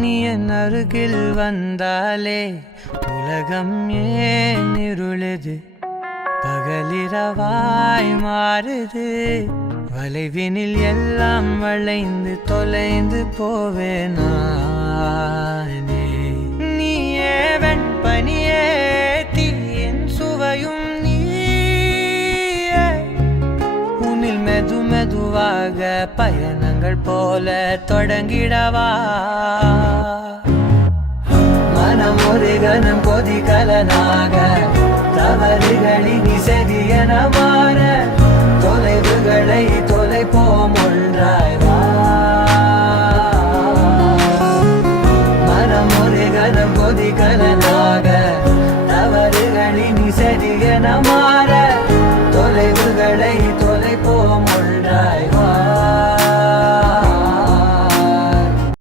நீ என் அருகில் வந்தாலே உலகம் ஏன் இருளுது, பகலிரவாய் மாறுது. வளைவினில் எல்லாம் வளைந்து தொலைந்து போவேனானே. நீயே வெண்பனியே, தீயின் சுவையும் நீயே. உன்னில் மெது மெதுவாக பயணங்கள் போல தொடங்கிடவா. மனம் ஒரு கணம் கொதிகலனாக தவறுகளின் இசையன மாற